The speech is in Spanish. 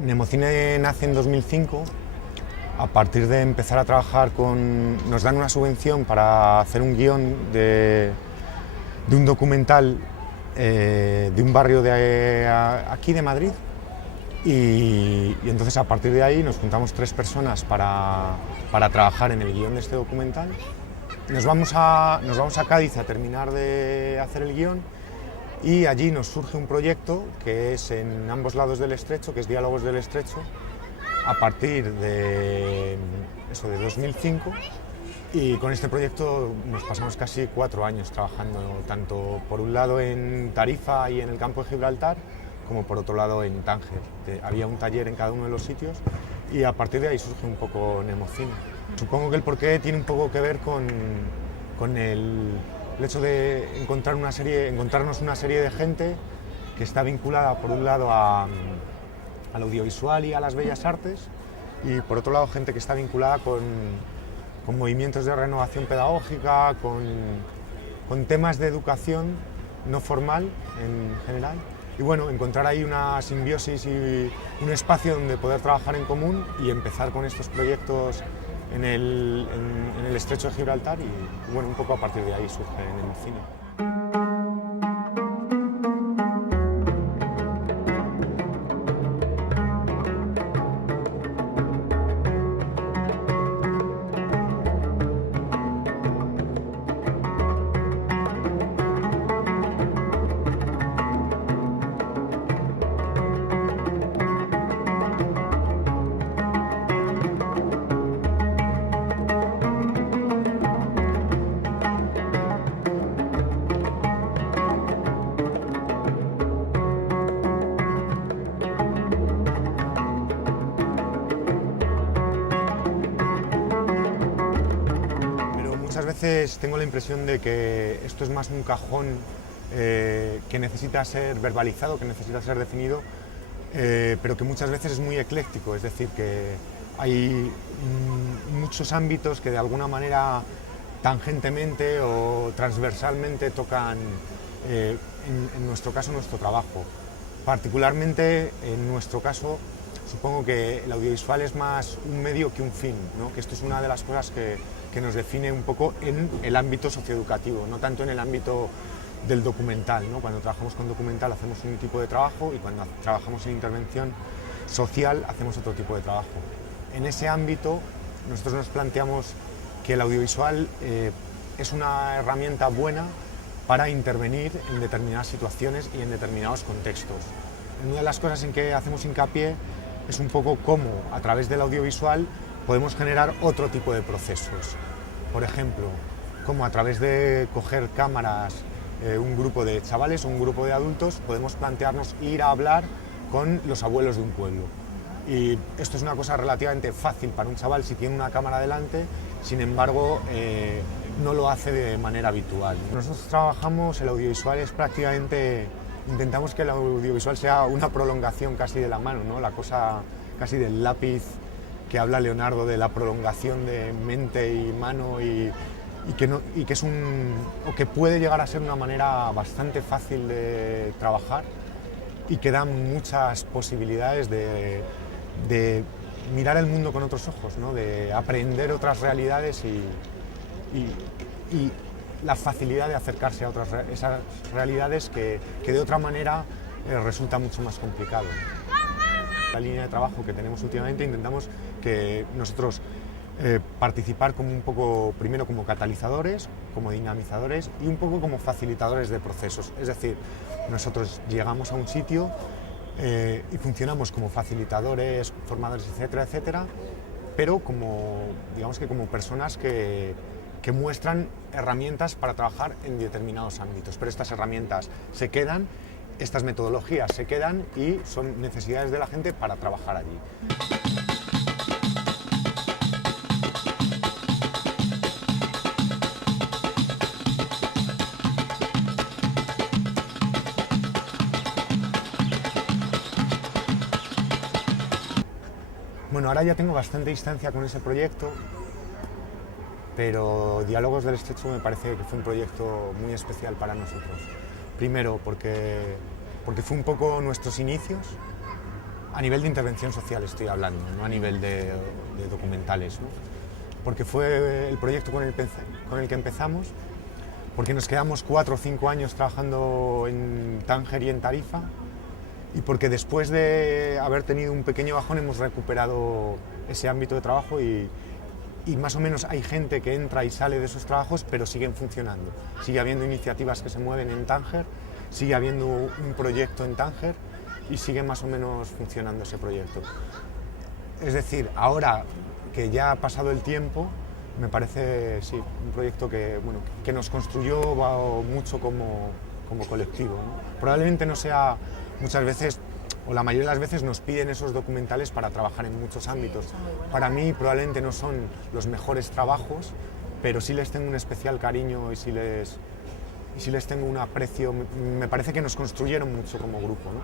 Nemocine nace en 2005 a partir de empezar a trabajar con... Nos dan una subvención para hacer un guión de un documental de un barrio de aquí de Madrid y entonces a partir de ahí nos juntamos 3 personas para trabajar en el guión de este documental. Nos vamos a Cádiz a terminar de hacer el guión y allí nos surge un proyecto que es en ambos lados del estrecho, que es Diálogos del Estrecho, a partir de 2005, y con este proyecto nos pasamos casi 4 años trabajando, tanto por un lado en Tarifa y en el campo de Gibraltar, como por otro lado en Tánger. Había un taller en cada uno de los sitios y a partir de ahí surge un poco Nemocine. Supongo que el porqué tiene un poco que ver con el hecho de encontrarnos una serie de gente que está vinculada por un lado al audiovisual y a las bellas artes y por otro lado gente que está vinculada con movimientos de renovación pedagógica, con temas de educación no formal en general. Y bueno, encontrar ahí una simbiosis y un espacio donde poder trabajar en común y empezar con estos proyectos en el estrecho de Gibraltar y bueno, un poco a partir de ahí surge Nemocine. Muchas veces tengo la impresión de que esto es más un cajón que necesita ser verbalizado, que necesita ser definido, pero que muchas veces es muy ecléctico, es decir, que hay muchos ámbitos que de alguna manera tangentemente o transversalmente tocan, en nuestro caso, nuestro trabajo. Particularmente en nuestro caso, supongo que el audiovisual es más un medio que un fin, ¿no? Que esto es una de las cosas que nos define un poco en el ámbito socioeducativo, no tanto en el ámbito del documental, ¿no? Cuando trabajamos con documental hacemos un tipo de trabajo y cuando trabajamos en intervención social hacemos otro tipo de trabajo. En ese ámbito nosotros nos planteamos que el audiovisual es una herramienta buena para intervenir en determinadas situaciones y en determinados contextos. Una de las cosas en que hacemos hincapié es un poco cómo a través del audiovisual podemos generar otro tipo de procesos. Por ejemplo, cómo a través de coger cámaras, un grupo de chavales o un grupo de adultos, podemos plantearnos ir a hablar con los abuelos de un pueblo. Y esto es una cosa relativamente fácil para un chaval si tiene una cámara delante, sin embargo, no lo hace de manera habitual. Nosotros trabajamos, el audiovisual es prácticamente, intentamos que el audiovisual sea una prolongación casi de la mano, ¿no? La cosa casi del lápiz que habla Leonardo, de la prolongación de mente y mano y que es o que puede llegar a ser una manera bastante fácil de trabajar y que da muchas posibilidades de mirar el mundo con otros ojos, ¿no? De aprender otras realidades y la facilidad de acercarse a esas realidades que de otra manera resulta mucho más complicado. La línea de trabajo que tenemos últimamente intentamos que nosotros participar como un poco, primero como catalizadores, como dinamizadores y un poco como facilitadores de procesos. Es decir, nosotros llegamos a un sitio y funcionamos como facilitadores, formadores, etcétera, etcétera, pero como, digamos que como personas que muestran herramientas para trabajar en determinados ámbitos. Pero estas herramientas se quedan estas metodologías se quedan y son necesidades de la gente para trabajar allí. Bueno, ahora ya tengo bastante distancia con ese proyecto, pero Diálogos del Estrecho me parece que fue un proyecto muy especial para nosotros. Primero, porque fue un poco nuestros inicios, a nivel de intervención social estoy hablando, no a nivel de documentales, ¿no? Porque fue el proyecto con el que empezamos, porque nos quedamos 4 o 5 años trabajando en Tánger y en Tarifa, y porque después de haber tenido un pequeño bajón hemos recuperado ese ámbito de trabajo y más o menos hay gente que entra y sale de esos trabajos, pero siguen funcionando. Sigue habiendo iniciativas que se mueven en Tánger, sigue habiendo un proyecto en Tánger y sigue más o menos funcionando ese proyecto. Es decir, ahora que ya ha pasado el tiempo, me parece sí, un proyecto que, bueno, que nos construyó mucho como colectivo, ¿no? Probablemente no sea muchas veces, o la mayoría de las veces nos piden esos documentales para trabajar en muchos ámbitos. Para mí probablemente no son los mejores trabajos, pero sí les tengo un especial cariño y sí les tengo un aprecio. Me parece que nos construyeron mucho como grupo, ¿no?